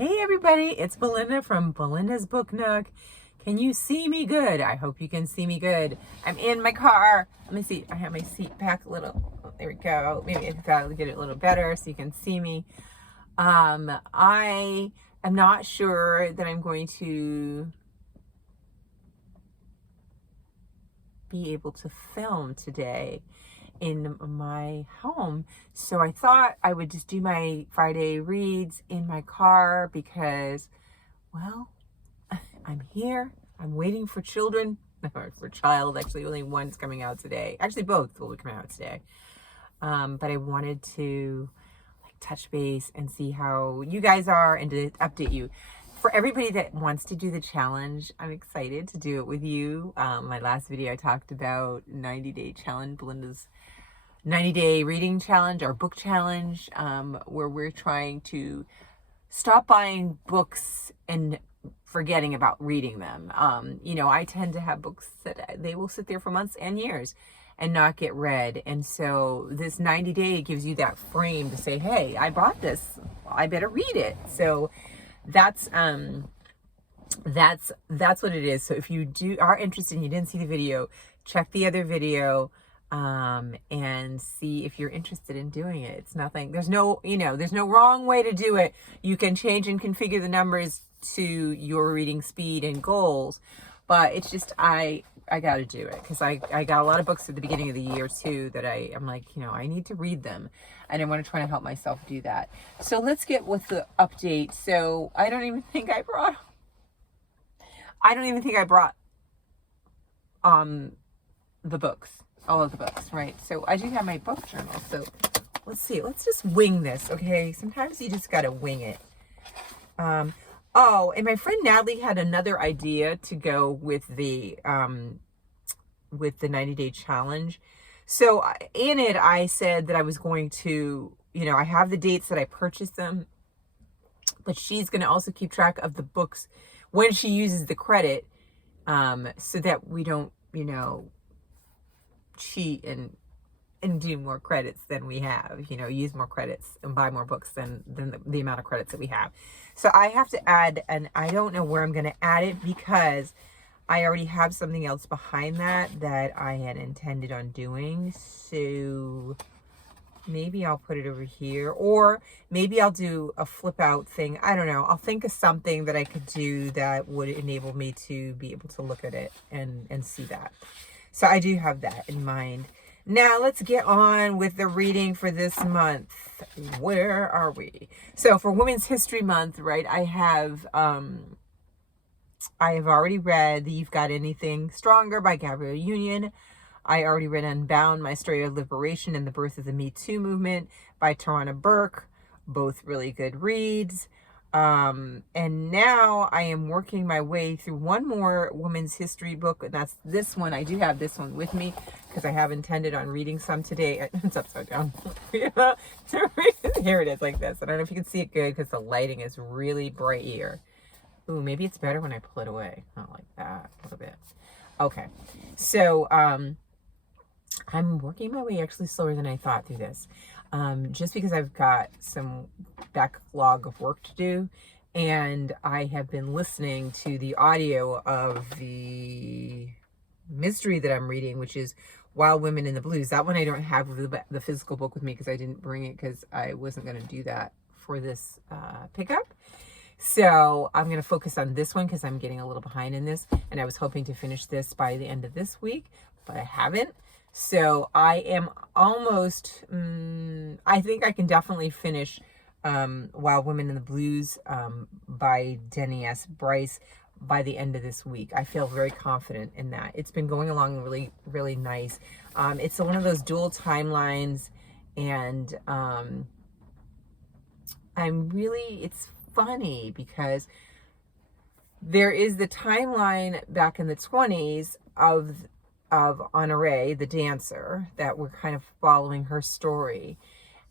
Hey everybody, it's Belinda from Belinda's Book Nook. Can you see me good? I hope you can see me good. I'm in my car. Let me see. I have my seat back a little. Oh, there we go. Maybe that'll get it a little better so you can see me. I am not sure that I'm going to be able to film today in my home. So I thought I would just do my Friday reads in my car because, well, I'm here. I'm waiting for children, for child. Actually, only one's coming out today. Actually, both will be coming out today. But I wanted to touch base and see how you guys are and to update you. For everybody that wants to do the challenge, I'm excited to do it with you. My last video, I talked about 90-day challenge, Belinda's 90-day reading challenge, our book challenge, where we're trying to stop buying books and forgetting about reading them. I tend to have books that they will sit there for months and years and not get read. And so this 90-day gives you that frame to say, hey, I bought this, I better read it. So that's what it is. So if you are interested and you didn't see the video, check the other video and see if you're interested in doing it. It's nothing, there's no wrong way to do it. You can change and configure the numbers to your reading speed and goals, but it's just I got to do it because I got a lot of books at the beginning of the year too that I'm like, I need to read them, and I want to try to help myself do that. So let's get with the update. So I don't even think I brought the books, all of the books, right? So I do have my book journal. So let's see, let's just wing this, okay? Sometimes you just got to wing it. Oh, and my friend Natalie had another idea to go with the 90-day challenge. So in it, I said that I was going to, I have the dates that I purchased them, but she's going to also keep track of the books when she uses the credit, so that we don't, cheat and do more credits than we have, use more credits and buy more books than the amount of credits that we have. So I have to add, and I don't know where I'm going to add it because I already have something else behind that I had intended on doing. So maybe I'll put it over here, or maybe I'll do a flip out thing. I don't know. I'll think of something that I could do that would enable me to be able to look at it and see that. So I do have that in mind. Now let's get on with the reading for this month. Where are we? So for Women's History Month, right, I have already read the You've Got Anything Stronger by Gabrielle Union. I already read Unbound, My Story of Liberation and the Birth of the Me Too Movement by Tarana Burke. Both really good reads. And now I am working my way through one more women's history book, and that's this one. I do have this one with me because I have intended on reading some today. It's upside down. Here it is, like this. I don't know if you can see it good because the lighting is really bright here. Ooh, maybe it's better when I pull it away. Not like that, a little bit. Okay, so I'm working my way actually slower than I thought through this. Just because I've got some backlog of work to do, and I have been listening to the audio of the mystery that I'm reading, which is Wild Women in the Blues. That one I don't have the physical book with me because I didn't bring it because I wasn't going to do that for this pickup. So I'm going to focus on this one because I'm getting a little behind in this, and I was hoping to finish this by the end of this week, but I haven't. So I am almost, I think I can definitely finish Wild Women in the Blues by Denny S. Bryce by the end of this week. I feel very confident in that. It's been going along really, really nice. It's one of those dual timelines, and it's funny because there is the timeline back in the 20s of Honoré, the dancer, that we're kind of following her story.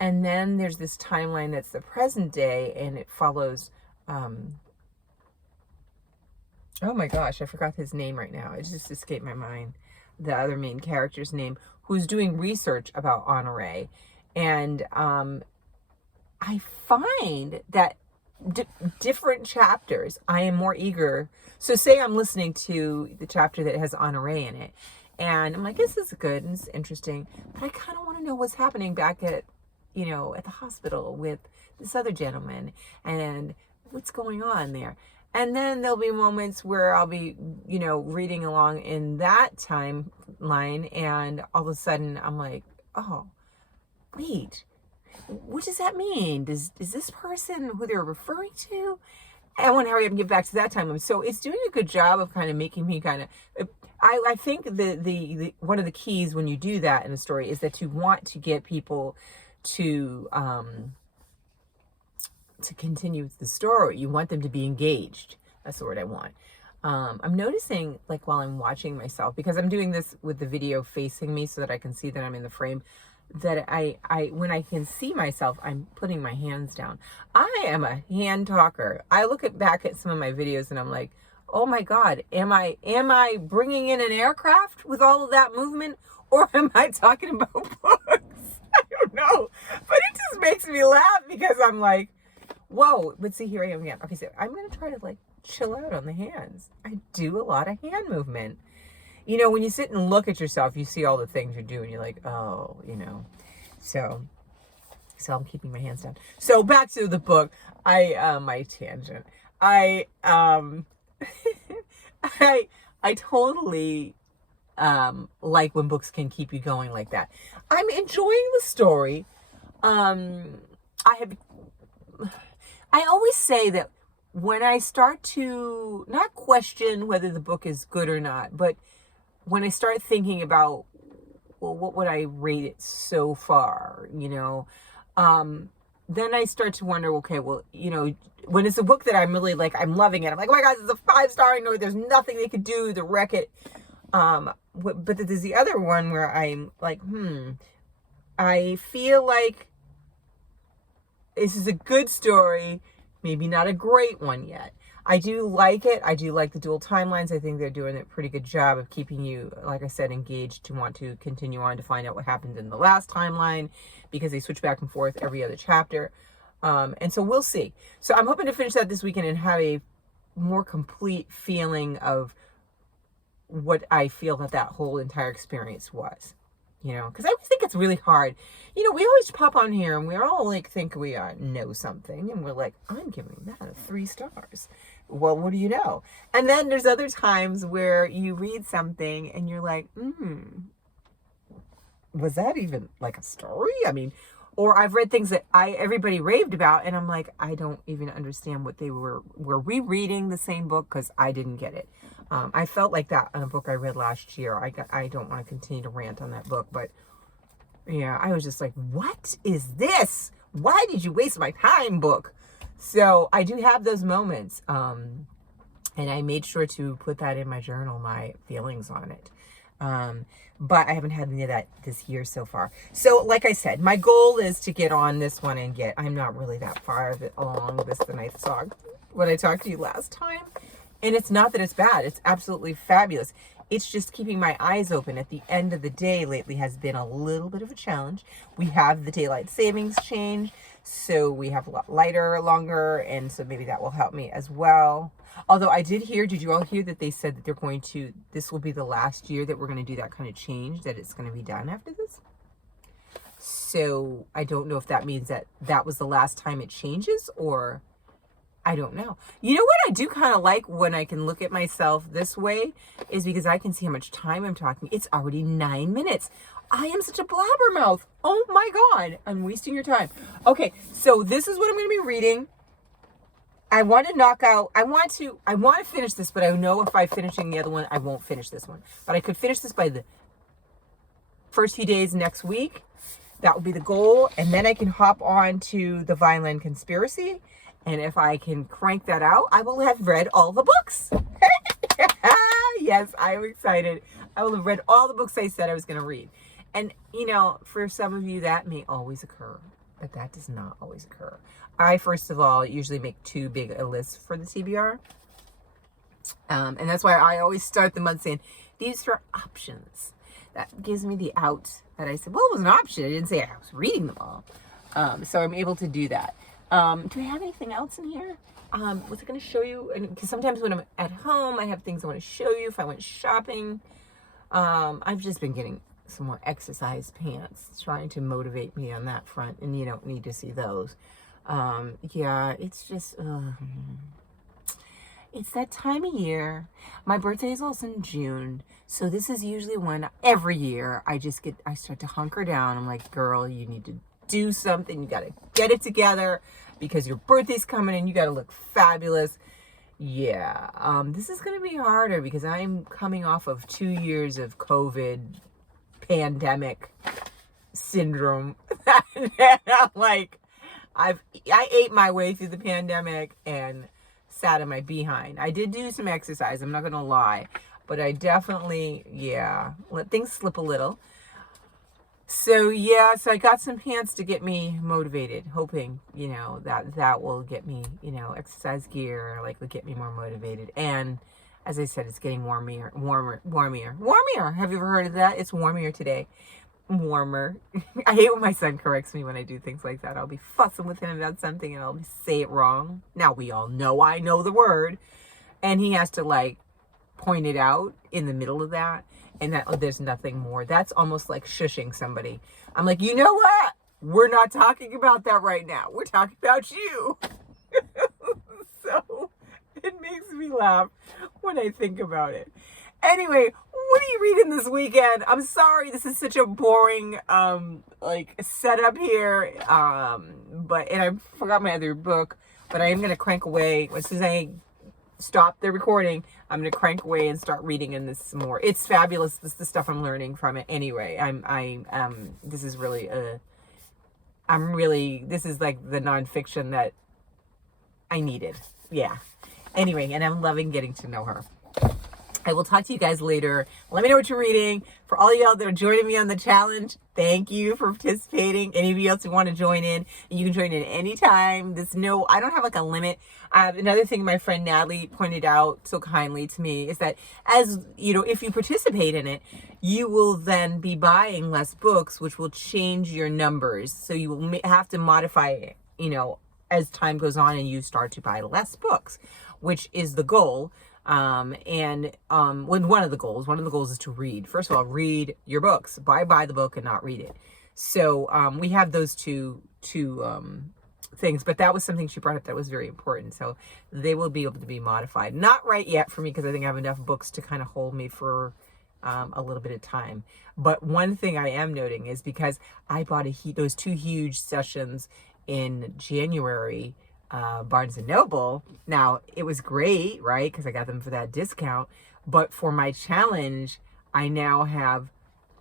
And then there's this timeline that's the present day, and it follows, oh my gosh, I forgot his name right now. It just escaped my mind. The other main character's name, who's doing research about Honoré. And I find that different chapters, I am more eager. So say I'm listening to the chapter that has Honore in it, and I'm like, this is good and it's interesting, but I kind of want to know what's happening back at, at the hospital with this other gentleman and what's going on there. And then there'll be moments where I'll be, reading along in that timeline, and all of a sudden I'm like, oh, wait, what does that mean? Is this person who they're referring to? I want to hurry up and get back to that timeline. So it's doing a good job of kind of making me kind of, I think the one of the keys when you do that in a story is that you want to get people to continue the story. You want them to be engaged. That's the word I want. I'm noticing, like, while I'm watching myself, because I'm doing this with the video facing me so that I can see that I'm in the frame, that I when I can see myself, I'm putting my hands down. I am a hand talker. I look back at some of my videos and I'm like, oh my God, am I bringing in an aircraft with all of that movement, or am I talking about books? I don't know, but it just makes me laugh because I'm like, whoa, but see, here I am again. Okay, so I'm going to try to like chill out on the hands. I do a lot of hand movement. When you sit and look at yourself, you see all the things you do and you're like, oh, so I'm keeping my hands down. So back to the book. My tangent. I totally, like when books can keep you going like that. I'm enjoying the story. I always say that when I start to not question whether the book is good or not, but when I start thinking about, well, what would I rate it so far, then I start to wonder, okay, well, when it's a book that I'm really like, I'm loving it. I'm like, oh my God, it's a 5-star. I know there's nothing they could do to wreck it. But there's the other one where I'm like, I feel like this is a good story, maybe not a great one yet. I do like it. I do like the dual timelines. I think they're doing a pretty good job of keeping you, like I said, engaged to want to continue on to find out what happened in the last timeline, because they switch back and forth every other chapter. And so we'll see. So I'm hoping to finish that this weekend and have a more complete feeling of what I feel that whole entire experience was. Because I always think it's really hard. We always pop on here and we're all like, think we know something. And we're like, I'm giving that 3 stars. Well, what do you know? And then there's other times where you read something and you're like, was that even like a story? I mean, or I've read things that everybody raved about and I'm like, I don't even understand what they were rereading the same book because I didn't get it. I felt like that on a book I read last year. I don't want to continue to rant on that book, but yeah, I was just like, what is this? Why did you waste my time, book? So I do have those moments. And I made sure to put that in my journal, my feelings on it. But I haven't had any of that this year so far. So like I said, my goal is to get on this one and I'm not really that far along with The Ninth Song when I talked to you last time. And it's not that it's bad. It's absolutely fabulous. It's just keeping my eyes open. At the end of the day lately has been a little bit of a challenge. We have the daylight savings change, so we have a lot lighter longer, and so maybe that will help me as well. Although did you all hear that they said that this will be the last year that we're going to do that kind of change, that it's going to be done after this? So I don't know if that means that was the last time it changes, or I don't know. You know what I do kind of like when I can look at myself this way is because I can see how much time I'm talking. It's already 9 minutes. I am such a blabbermouth. Oh my God. I'm wasting your time. Okay. So this is what I'm going to be reading. I want to finish this, but I know if I'm finishing the other one, I won't finish this one. But I could finish this by the first few days next week. That would be the goal. And then I can hop on to the Vineland Conspiracy. And if I can crank that out, I will have read all the books. Yes, I am excited. I will have read all the books I said I was going to read. And, for some of you, that may always occur, but that does not always occur. I, first of all, usually make too big a list for the TBR. And that's why I always start the month saying, these are options. That gives me the out that I said, well, it was an option. I didn't say I was reading them all. So I'm able to do that. Do I have anything else in here? Was I going to show you? Because sometimes when I'm at home, I have things I want to show you. If I went shopping, I've just been getting some more exercise pants, trying to motivate me on that front, and you don't need to see those. Yeah, it's just, it's that time of year. My birthday is also in June, so this is usually when every year I start to hunker down. I'm like, girl, you need to do something. You got to get it together because your birthday's coming and you got to look fabulous. Yeah, this is going to be harder because I'm coming off of 2 years of COVID pandemic syndrome. And I'm like, I ate my way through the pandemic and sat on my behind. I did do some exercise, I'm not going to lie, but I definitely, let things slip a little. So so I got some pants to get me motivated, hoping, that will get me, exercise gear, like will get me more motivated. And as I said, it's getting warmer. Have you ever heard of that? It's warmier today. Warmer. I hate when my son corrects me when I do things like that. I'll be fussing with him about something and I'll say it wrong. Now we all know I know the word, and he has to like point it out in the middle of that. And that there's nothing more. That's almost like shushing somebody. I'm like, you know what? We're not talking about that right now. We're talking about you. So it makes me laugh when I think about it. Anyway, what are you reading this weekend? I'm sorry, this is such a boring setup here. And I forgot my other book, but I am gonna crank away as soon as I stop the recording. I'm going to crank away and start reading in this some more. It's fabulous. This is the stuff I'm learning from it. Anyway, this is really, this is like the nonfiction that I needed. Yeah. Anyway, and I'm loving getting to know her. I will talk to you guys later. Let me know what you're reading. For all y'all that are joining me on the challenge, thank you for participating. Any of you else who want to join in, you can join in anytime. I don't have like a limit. Another thing my friend Natalie pointed out so kindly to me is that if you participate in it, you will then be buying less books, which will change your numbers. So you will have to modify it, as time goes on and you start to buy less books, which is the goal. One of the goals is to read. First of all, read your books. Buy the book and not read it. So we have those two things, but that was something she brought up that was very important. So they will be able to be modified. Not right yet for me because I think I have enough books to kind of hold me for a little bit of time. But one thing I am noting is because I bought those 2 huge sessions in January, Barnes & Noble. Now, it was great, right? Because I got them for that discount. But for my challenge, I now have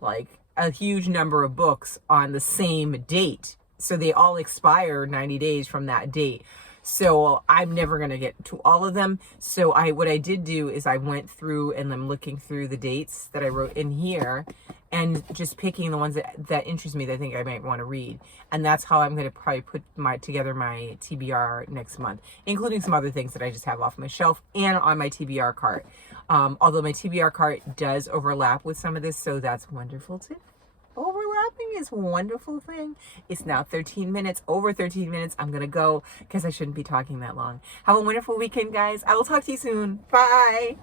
like a huge number of books on the same date. So they all expire 90 days from that date. So I'm never going to get to all of them. So what I did do is I went through and I'm looking through the dates that I wrote in here and just picking the ones that interest me that I think I might want to read. And that's how I'm going to probably put together my TBR next month, including some other things that I just have off my shelf and on my TBR cart. Although my TBR cart does overlap with some of this, so that's wonderful too. Overlapping is a wonderful thing. It's now 13 minutes, over 13 minutes. I'm going to go because I shouldn't be talking that long. Have a wonderful weekend, guys. I will talk to you soon. Bye.